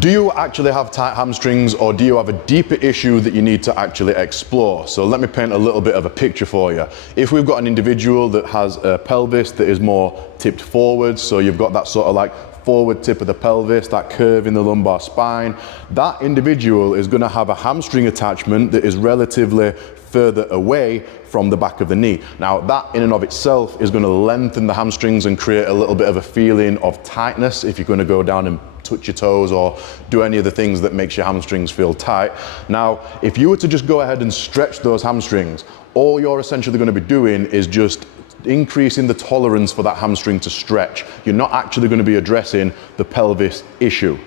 Do you actually have tight hamstrings, or do you have a deeper issue that you need to actually explore? So let me paint a little bit of a picture for you. If we've got an individual that has a pelvis that is more tipped forwards, so you've got that sort of like forward tip of the pelvis, that curve in the lumbar spine, that individual is going to have a hamstring attachment that is relatively further away from the back of the knee. Now that in and of itself is going to lengthen the hamstrings and create a little bit of a feeling of tightness if you're going to go down and touch your toes or do any of the things that makes your hamstrings feel tight. Now, if you were to just go ahead and stretch those hamstrings, all you're essentially going to be doing is just increasing the tolerance for that hamstring to stretch. You're not actually going to be addressing the pelvis issue.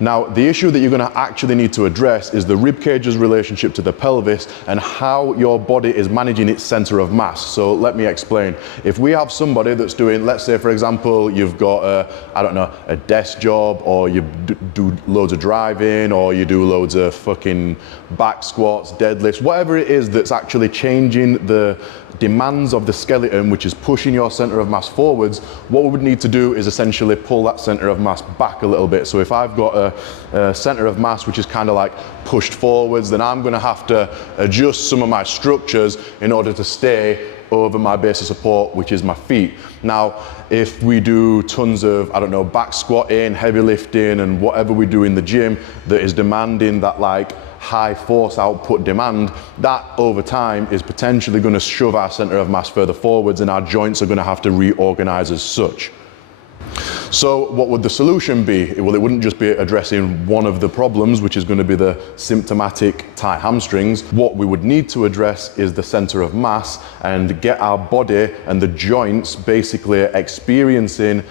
Now, the issue that you're going to actually need to address is the rib cage's relationship to the pelvis and how your body is managing its center of mass. So let me explain. If we have somebody that's doing, let's say for example, you've got a desk job, or you do loads of driving, or you do loads of fucking back squats, deadlifts, whatever it is that's actually changing the demands of the skeleton, which is pushing your center of mass forwards, what we would need to do is essentially pull that center of mass back a little bit. So if I've got a center of mass which is kind of like pushed forwards, then I'm going to have to adjust some of my structures in order to stay over my base of support, which is my feet. Now, if we do tons of, back squatting, heavy lifting, and whatever we do in the gym that is demanding that like high force output demand, that over time is potentially going to shove our center of mass further forwards, and our joints are going to have to reorganize as such. So what would the solution be? Well, it wouldn't just be addressing one of the problems, which is going to be the symptomatic tight hamstrings. What we would need to address is the center of mass and get our body and the joints basically experiencing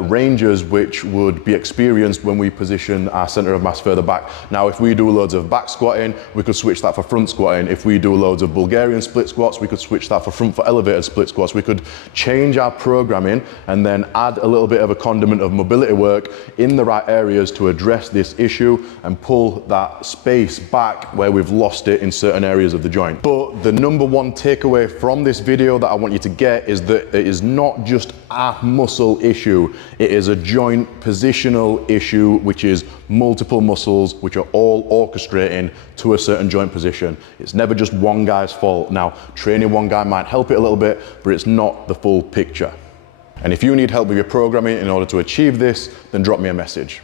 ranges which would be experienced when we position our center of mass further back. Now, if we do loads of back squatting, we could switch that for front squatting. If we do loads of Bulgarian split squats, we could switch that for front foot elevated split squats. We could change our programming and then add a little bit of a condiment of mobility work in the right areas to address this issue and pull that space back where we've lost it in certain areas of the joint. But the number one takeaway from this video that I want you to get is that it is not just a muscle issue. It is a joint positional issue, which is multiple muscles which are all orchestrating to a certain joint position. It's never just one guy's fault. Now, training one guy might help it a little bit, but it's not the full picture. And if you need help with your programming in order to achieve this, then drop me a message.